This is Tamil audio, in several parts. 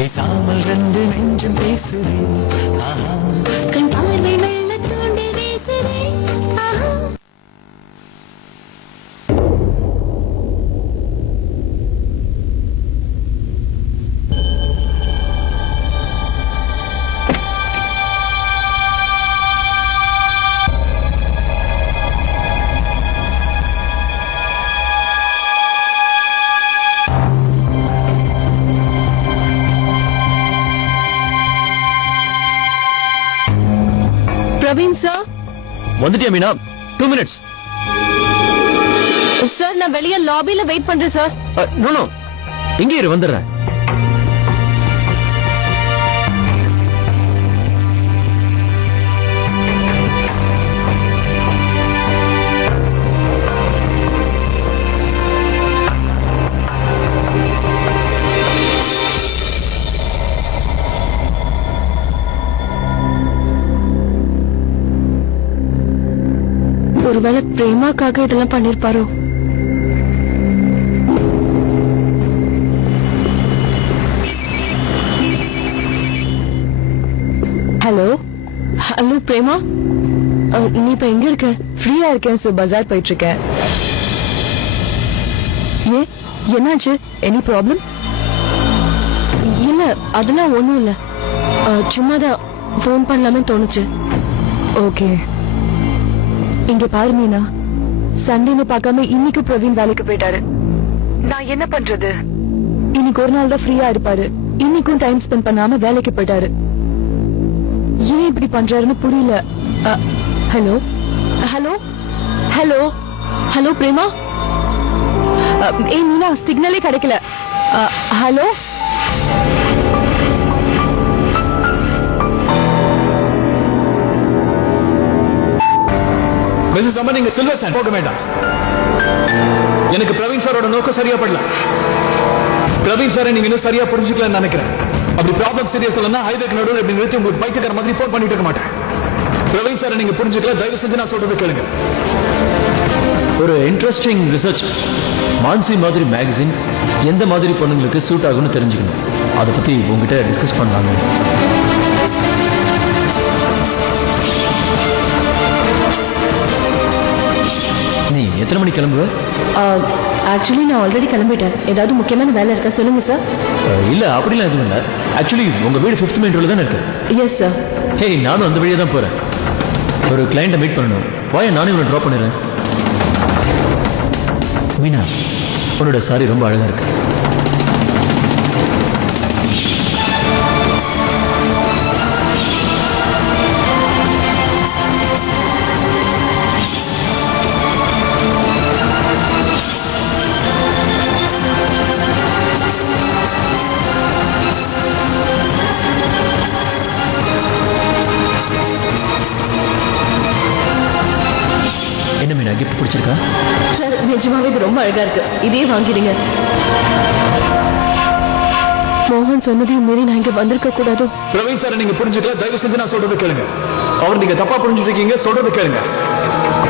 பேசாமல் ரெண்டு நெஞ்சம் பேசுதே கண் பார்வை மெல்ல தோண்டி வீசுதே பிரவீன் சார் வந்துட்டியா மீனா? 2 minutes. சார் நான் வெளியே லாபில வெயிட் பண்றேன் சார். நோ இங்கே இரு, வந்துடுறேன். ஒருவேளை பிரேமாக்காக இதெல்லாம் பண்ணிருப்பாரோ? ஹலோ ஹலோ பிரேமா, நீ இப்ப எங்க இருக்க? ஃப்ரீயா இருக்கேன் சார், பஜார் போயிட்டு இருக்கேன். என்னாச்சு? Any problem? இல்ல அதெல்லாம் ஒண்ணும் இல்ல, சும்மாதான் போன் பண்ணலாமே தோணுச்சு. ஓகே. இங்க பாரு மீனா, சண்டேன்னு பார்க்காம இன்னைக்கு பிரவீன் வேலைக்கு போயிட்டாரு. நான் என்ன பண்றது? இன்னைக்கு ஒரு நாள் தான் ஃப்ரீயா இருப்பாரு, இன்னைக்கும் டைம் ஸ்பெண்ட் பண்ணாம வேலைக்கு போயிட்டாரு. ஏன் இப்படி பண்றாருன்னு புரியல. Hello hello hello hello Prema. ஏய் மீனா, சிக்னலே கிடைக்கல. ஹலோ மிஸ்ஸஸ் அம்மன், நீங்க சில்வர் சாண்ட் போக வேண்டாம். எனக்கு பிரவீன் சாரோட நோக்கம் சரியா படல. பிரவீன் சாரை நீங்க இன்னும் சரியா புரிஞ்சுக்கலன்னு நினைக்கிறேன். அப்படி ப்ராப்ளம் சீரியஸ் இல்லைன்னா ஹைவேக்கு நடுவில் இப்படி நிறுத்தி உங்களுக்கு பைத்தியக்கார மாதிரி போன் பண்ணிட்டு இருக்க மாட்டேன். பிரவீன் சாரை நீங்க புரிஞ்சுக்கல, தயவு செஞ்சு நான் சொல்றது கேளுங்க. ஒரு இன்ட்ரெஸ்டிங் ரிசர்ச், மான்சி மாதிரி மேகசின் எந்த மாதிரி பொண்ணுங்களுக்கு சூட் ஆகும்னு தெரிஞ்சுக்கணும். அதை பத்தி உங்ககிட்ட டிஸ்கஸ் பண்ணலாங்க. நீ எத்தனை மணிக்கு கிளம்புவ? ஆக்சுவலி நான் ஆல்ரெடி கிளம்பிட்டேன். ஏதாவது முக்கியமான வேலை இருக்கா சொல்லுங்க சார். இல்ல அப்படிலாம் எதுவும் இல்ல. ஆக்சுவலி உங்க வீடு 5th main ரோட்ல தான் இருக்கு. Yes sir. ஹே, நானும் அந்த வழியா தான் போறேன். ஒரு கிளையண்ட்டை மீட் பண்ணணும். போய் நானே இவனை ட்ராப் பண்ணிடுறேன். மீனா, உன்னோட சாரி ரொம்ப அழகா இருக்கு. என்ன மீனா, கிஃப்ட் பிடிச்சிருக்கா? சார் நிஜமாவே இது ரொம்ப அழகா இருக்கு, இதே வாங்கிடுங்க. மோகன் சொன்னதையும் மீறி நான் இங்க வந்திருக்க கூடாது. பிரவீன் சாரை நீங்க புரிஞ்சுக்கல, தயவு செஞ்சு நான் சொல்றது கேளுங்க. அவர் நீங்க தப்பா புரிஞ்சுட்டு இருக்கீங்க, சொல்றது கேளுங்க.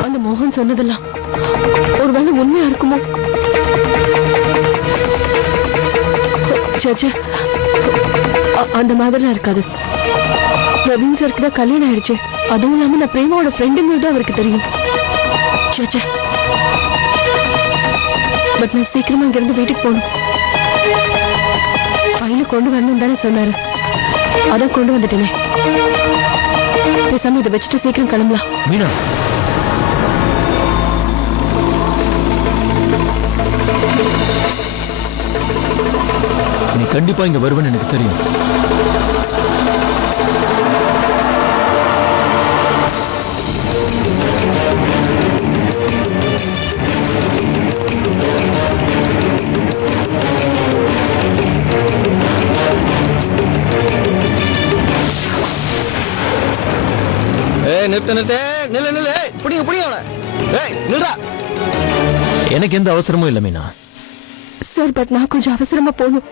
அந்த மோகன் சொன்னதெல்லாம் ஒருவேளை உண்மையா இருக்குமோ? சேச்சே, அந்த மாதிரிலாம் இருக்காது. பிரவீன் சாருக்கு தான் கல்யாணம் ஆயிடுச்சு. அதுவும் இல்லாம நான் பிரேமாவோட ஃப்ரெண்டுங்கிறது அவருக்கு தெரியும். சேச்சே, பட் நான் சீக்கிரமா இங்க இருந்து வீட்டுக்கு போகணும். ஃபைல கொண்டு வரணும் தானே சொன்னாரு, அதான் கொண்டு வந்துட்டேனே. பேசாம இதை வச்சுட்டு சீக்கிரம் கிளம்பலாம். மீனா, நீ கண்டிப்பா இங்க வருவேன்னு எனக்கு தெரியும். எனக்கு எந்த அவசரமும் இல்ல மீனா. சார், பட் நான் கொஞ்சம் அவசரமா போகணும்.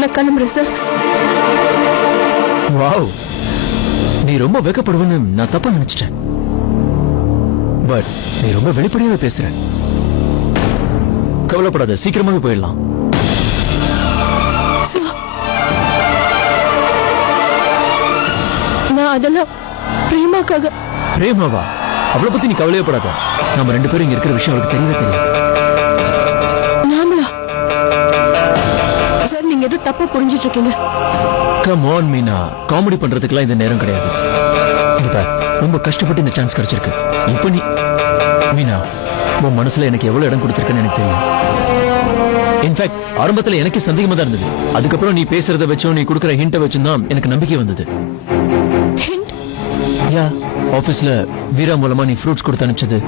நான் கிளம்புறேன் சார். வாவ், நீ ரொம்ப வெக்கப்படுவன்னு நான் தப்பா நினைச்சிட்டேன். பட் நீ ரொம்ப வெளிப்படையாவே பேசுற. கவலைப்படாத, சீக்கிரமாவே போயிடலாம். அதெல்லாம் பிரேமாக்காக. பிரேமாவா? அவளை பத்தி நீ கவலையப்படாத. நம்ம 2 பேரும் இங்க இருக்கிற விஷயம் அவளுக்கு தெரியவே தெரியாது. நாமளா? சார், நீங்க ஏதோ தப்பா புரிஞ்சிட்டு இருக்கீங்க. கம் ஆன் மீனா, காமெடி பண்றதுக்குலாம் இந்த நேரம் கிடையாது. இங்க பார், ரொம்ப கஷ்டப்பட்டு இந்த சான்ஸ் கிடைச்சிருக்கு. இப்ப நீ மீனா, உன் மனசுல எனக்கு எவ்வளவு இடம் கொடுத்திருக்கன்னு எனக்கு தெரியும். இன்ஃபேக்ட் ஆரம்பத்துல எனக்கு சந்தேகமா தான் இருந்தது. அதுக்கப்புறம் நீ பேசுறத வச்சும் நீ கொடுக்குற ஹிண்ட வச்சும் தான் எனக்கு நம்பிக்கை வந்தது. யா, ஆபீஸ்ல வீரா மூலமா நீ ஃப்ரூட்ஸ் கொடுத்து அனுப்பிச்சது,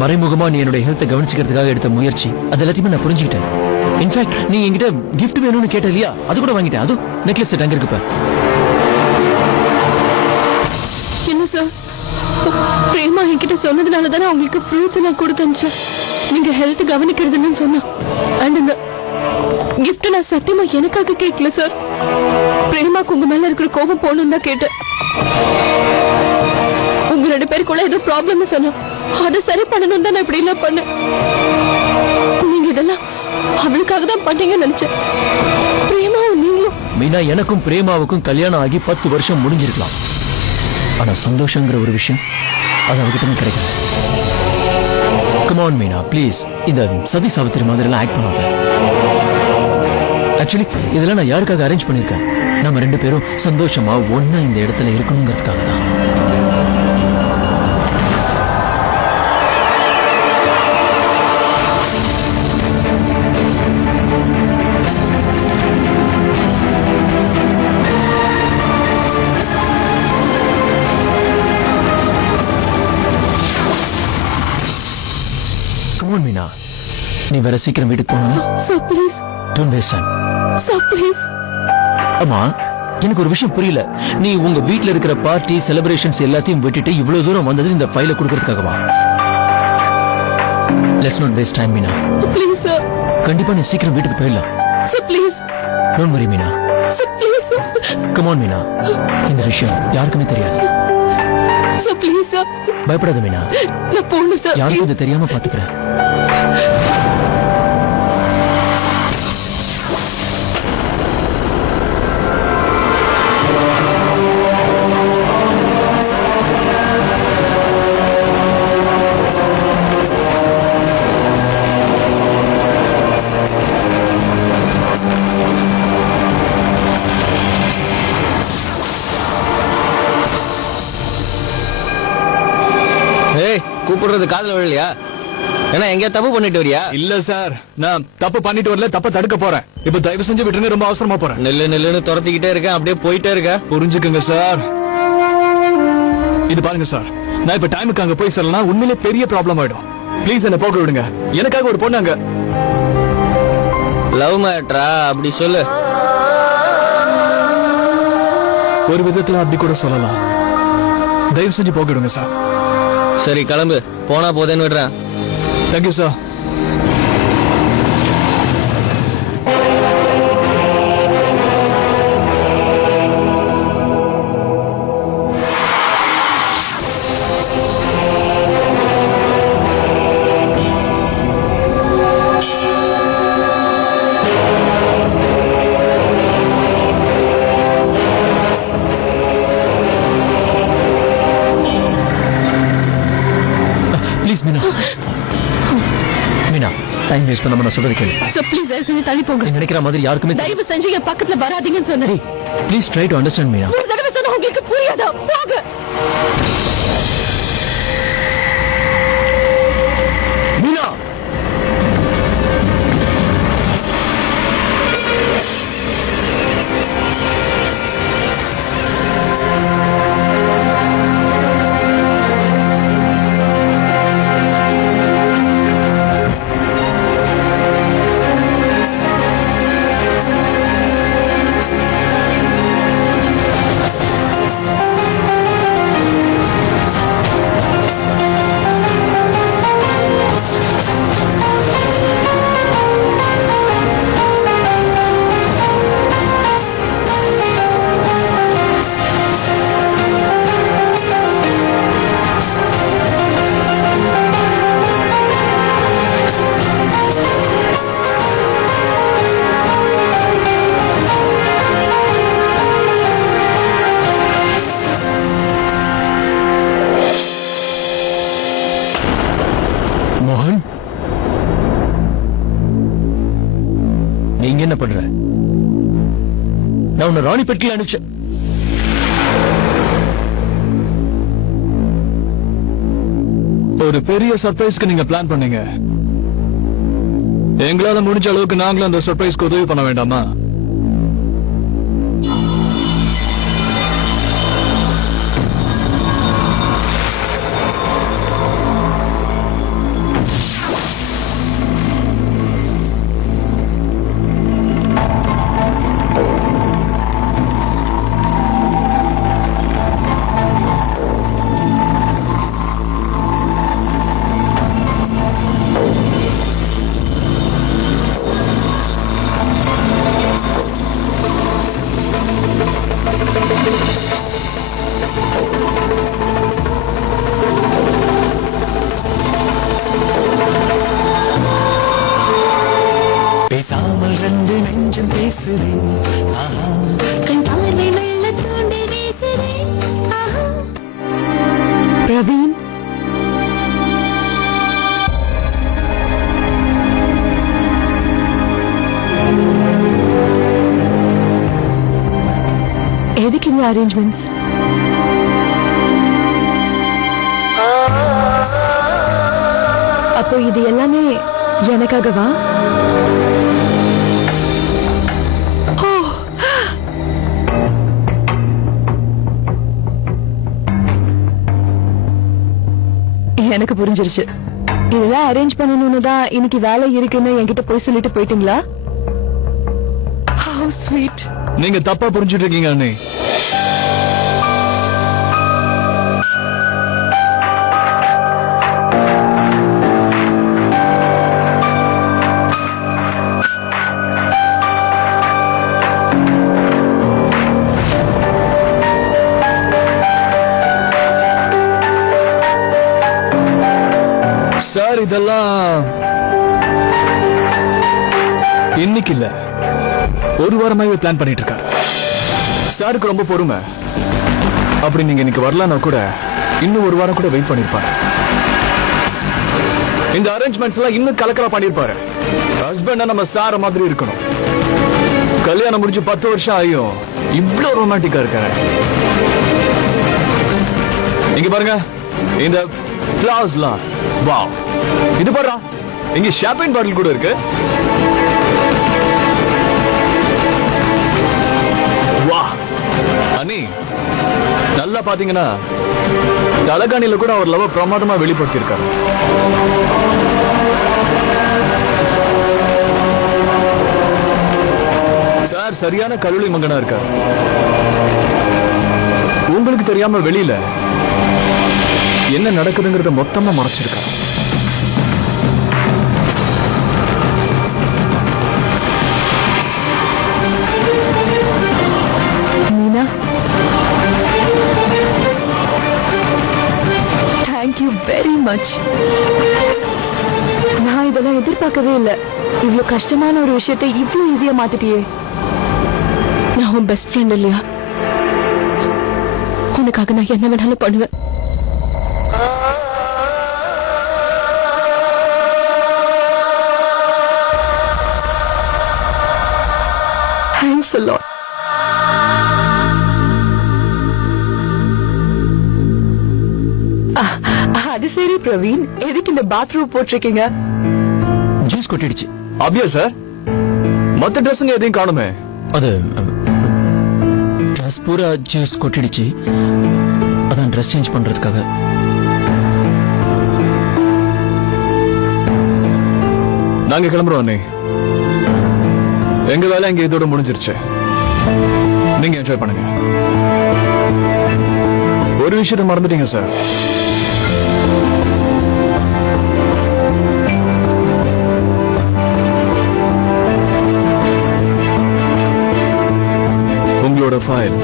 மறைமுகமா நீ என்னோட ஹெல்த்தை கவனிச்சுக்கிறதுக்காக எடுத்த முயற்சி, அது எல்லாத்தையுமே நான் புரிஞ்சுக்கிட்டேன். இன்ஃபேக்ட் நீ என்கிட்ட கிஃப்ட் வேணும்னு கேட்ட இல்லையா, அது கூட வாங்கிட்டேன். அதுவும் நெக்லஸ் செட் அங்க இருக்கு. என்ன சார், பிரேமா என்கிட்ட சொன்னதுனால தானே உங்களுக்கு ஃப்ரூட்ஸ் நான் கொடுத்து அனுப்பிச்சேன். நீங்க ஹெல்த் கவனிக்கிறதுன்னு சொன்னா. அண்ட் இந்த கிஃப்ட் நான் சத்தியமா எனக்காக கேட்கல சார். பிரேமாக்கு உங்க மேல இருக்கிற கோபம் போகணும் தான் கேட்டேன். உங்க 2 பேருக்குள்ள ஏதோ ப்ராப்ளம் சொன்னா அதை சரி பண்ணணும் தான் நான் இப்படி எல்லாம் பண்ணேன். நீங்க இதெல்லாம் அவளுக்காக தான் பண்ணீங்கன்னு நினைச்சேன். பிரேமாவும் நீங்களும். மீனா, எனக்கும் பிரேமாவுக்கும் கல்யாணம் ஆகி 10 வருஷம் முடிஞ்சிருக்கலாம். ஆனா சந்தோஷங்கிற ஒரு விஷயம் அது அவகிட்ட கிடைக்கும். கம் ஆன் மீனா, ப்ளீஸ் இந்த சதி சாவித்திரி மாதிரி எல்லாம் ஆக்ட் பண்ணாத. ஆக்சுவலி இதெல்லாம் நான் யாருக்காக அரேஞ்ச் பண்ணிருக்கேன்? நம்ம 2 பேரும் சந்தோஷமா ஒன்னா இந்த இடத்துல இருக்கணுங்கிறதுக்காக தான். மீனா, நீ வேற சீக்கிரம் வீட்டுக்கு போகணும். Sir please. Don't waste time. Sir please. அம்மா, எனக்கு ஒரு விஷயம் புரியல. நீ உங்க வீட்ல இருக்கிற பார்ட்டி செலிப்ரேஷன்ஸ் எல்லாத்தையும் விட்டுட்டு இவ்வளவு தூரம் வந்தது இந்த ஃபைலை கொடுக்கறதுக்காகவா? Let's not waste time Meena. Please sir. கண்டிப்பா நீ சீக்கிரம் வீட்டுக்கு போயிடலாம். Sir please. Don't worry Meena. Sir please. Come on Meena, இந்த விஷயம் யாருக்குமே தெரியாது. Sir please sir. பயப்படாத மீனா, நான் போகணும் சார். யாருக்கும் இது தெரியாம பாத்துக்கிறேன். கூப்பிடுறது காதுல விழலையா? ஏன்னா எங்கேயா தப்பு பண்ணிட்டு வரியா? இல்ல சார், நான் தப்பு பண்ணிட்டு வரல, தப்ப தடுக்க போறேன். இப்ப தயவு செஞ்சு விட்டுருங்க, ரொம்ப அவசரமா போறேன். நெல்லுன்னு துரத்திக்கிட்டே இருக்கேன், அப்படியே போயிட்டே இருக்க. புரிஞ்சுக்குங்க சார். இது பாருங்க சார், நான் இப்ப டைமுக்கு அங்க போய் சொல்லலாம், உண்மையிலே பெரிய ப்ராப்ளம் ஆயிடும். ப்ளீஸ் என்ன போக விடுங்க. எனக்காக ஒரு பொண்ணு அங்க. லவ் மேட்ரா? அப்படி சொல்லு. ஒரு விதத்துல அப்படி கூட சொல்லலாம். தயவு செஞ்சு போக விடுங்க சார். சரி கிளம்பு, போனா போதேன்னு விடுறேன். Thank you sir. Meena, time waste பண்ணாம நான் சொல்றது கேளு. சார் ப்ளீஸ் தயவு செஞ்சு தள்ளி போங்க. நீ நினைக்கிற மாதிரி யாருக்குமே தயவு செஞ்சு என் பக்கத்துல வராதீங்கன்னு சொன்னேன். Please try to understand Meena. ஒரு தடவை சொன்னா உங்களுக்கு புரியாதா? போங்க. மீனா, என்ன பண்ற? நான் உன்னை ராணிப்பேட்டையில் அனுப்பிச்சேன். ஒரு பெரிய சர்ப்ரைஸ்க்கு நீங்க பிளான் பண்ணீங்க. எங்களால முடிஞ்ச அளவுக்கு நாங்களும் அந்த சர்ப்ரைஸ்க்கு உதவி பண்ண வேண்டாமா? பேசாமல் ரெண்டு நெஞ்சம் பேசுதே ஆஹா கண் பார்வை மெல்ல தோண்டி வீசுதே ஆஹா பிரவீன், எதுக்கு இந்த அரேஞ்ச்மெண்ட்ஸ்? அப்போ இது எல்லாமே எனக்காகவா? ஓ, எனக்கு புரிஞ்சிருச்சு. இதெல்லாம் அரேஞ்ச் பண்ணணும்னு தான் இன்னைக்கு வேலை இருக்குன்னு என்கிட்ட போய் சொல்லிட்டு போயிட்டீங்களா? How sweet. நீங்க தப்பா புரிஞ்சுட்டு இருக்கீங்க அண்ணே. சார் இதெல்லாம் இன்னைக்கு இல்ல, ஒரு வாரமாவே பிளான் பண்ணிட்டு இருக்காரு. சாருக்கு ரொம்ப பொறுமை. அப்படி நீங்க இன்னைக்கு வரலன்னா கூட இன்னும் ஒரு வாரம் கூட வெயிட் பண்ணிருப்பாரு. இந்த அரேஞ்ச்மெண்ட்ஸ் எல்லாம் இன்னும் கலக்கலா பண்ணிருப்பாரு. ஹஸ்பண்டா நம்ம சார மாதிரி இருக்கணும். கல்யாணம் முடிஞ்சு 10 வருஷம் ஆகியும் இவ்வளவு ரொமான்டிக்கா இருக்காரு. இங்க பாருங்க, இந்த ஃபிளார்ஸ்லாம் வாவ். இது பாருடா, இங்க ஷாம்பைன் பாட்டில் கூட இருக்கு. வா அனி, நல்லா பாத்தீங்கன்னா தலகாணியில கூட அவர் லவ் பிரமாதமா வெளிப்படுத்தியிருக்காரு. சார் சரியான கழுவி மங்கனா இருக்காரு. உங்களுக்கு தெரியாம வெளியில என்ன நடக்குதுங்கிறத மொத்தமா மறைச்சிருக்காரு. Meena, thank you very much. நான் இதெல்லாம் எதிர்பார்க்கவே இல்லை. இவ்வளவு கஷ்டமான ஒரு விஷயத்தை இவ்வளவு ஈஸியா மாத்திட்டியே. நான் உன் பெஸ்ட் ஃப்ரெண்ட் இல்லையா? உனக்காக நான் என்ன வேணாலும் பண்ணுவேன். Thanks a lot. அது சரி பிரவீன், எதுக்கு இந்த பாத்ரூம் போட்டிருக்கீங்க? ஜூஸ் கொட்டிடுச்சு. அப்படியா சார்? மத்த ட்ரெஸ்ஸுங்க எதையும் காணுமே. அது ட்ரெஸ் பூரா ஜூஸ் கொட்டிடுச்சு. அதான் ட்ரெஸ் சேஞ்ச் பண்றதுக்காக. நாங்க கிளம்புறோம் அண்ணே. எங்க வேலை இங்க இதோட முடிஞ்சிருச்சு. நீங்க என்ஜாய் பண்ணுங்க. ஒரு விஷயத்தை மறந்துட்டீங்க சார். உங்களோட ஃபைல்.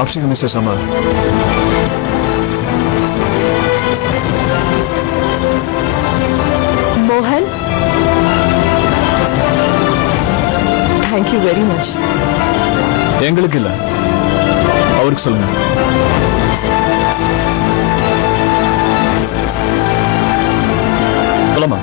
After Mr. Samar. மோகன், தேங்க்யூ வெரி மச். எங்களுக்கு இல்ல, அவருக்கு சொல்லுங்க. சொல்லமா?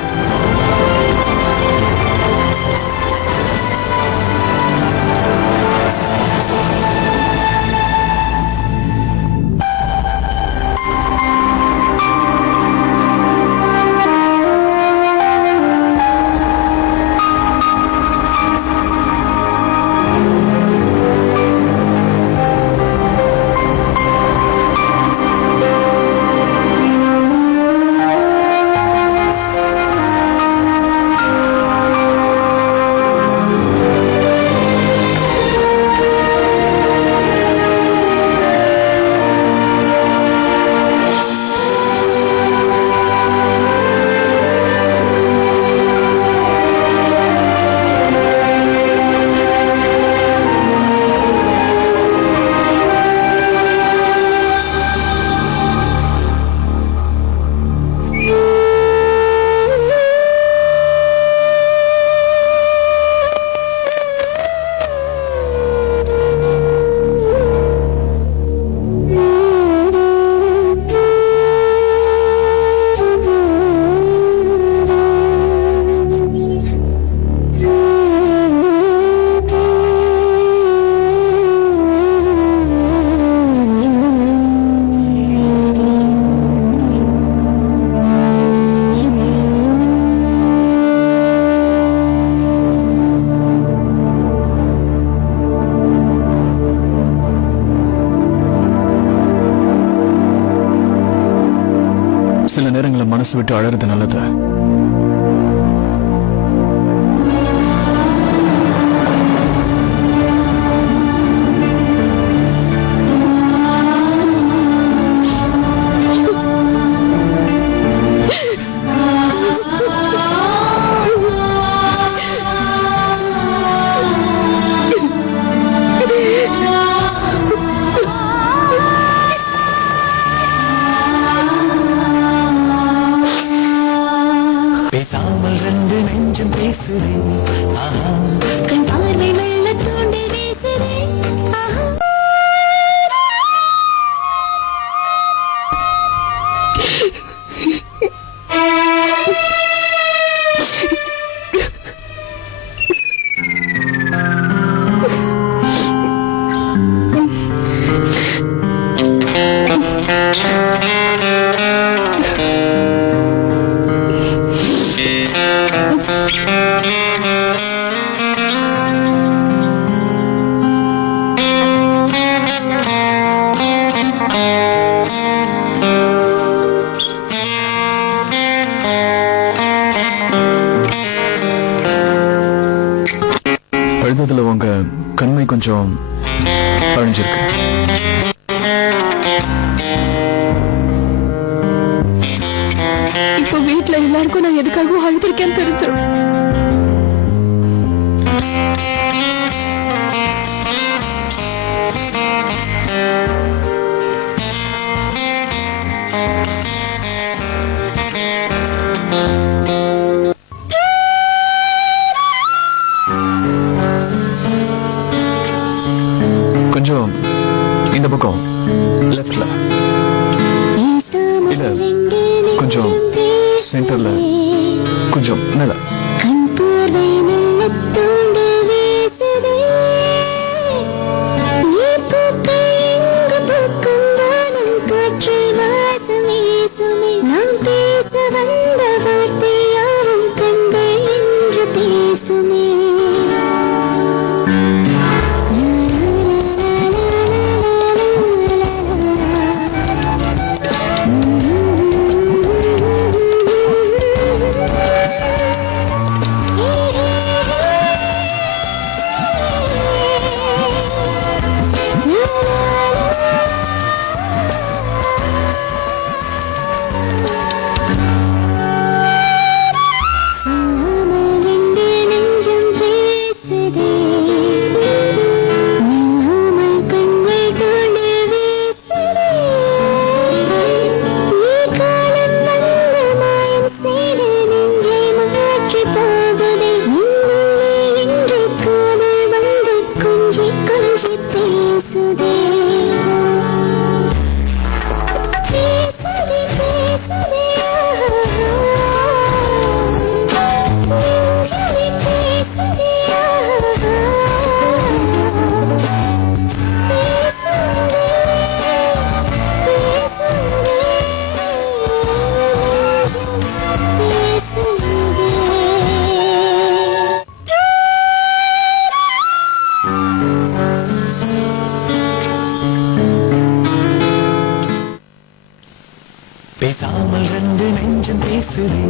சில நேரங்களில் மனசு விட்டு அழறது நல்லது. பேசாமல் ரெண்டு நெஞ்சம் பேசுறேன், ஆஹா, கண் பார்வை மெல்ல தூண்டி வீசுறேன், ஆஹா. எழுதுறதுல உங்க கண்மை கொஞ்சம் பழிஞ்சிருக்கு. இப்போ வீட்டுல எல்லாருக்கும் நான் எதுக்காகவும் அழுத்திருக்கேன்னு தெரிஞ்சிடும். கொஞ்சம் இந்த பக்கம் லெஃப்ட்ல இல்ல, கொஞ்சம் சென்டர்ல, கொஞ்சம் மேல. கண் பார்வை மெல்ல தூண்டி வீசுதே, நீ பூக்கள் எங்கு பூக்கும் வானம் காற்றில் வாசம் வீசுமே, நாம் பேச வந்த வார்த்தை யாவும் கண்கள் என்று பேசுமே. பேசுதே பேசுதே பேசுதே நெஞ்சுமே பேசுதே பேசாமல் ரெண்டு நெஞ்சம் பேசுதே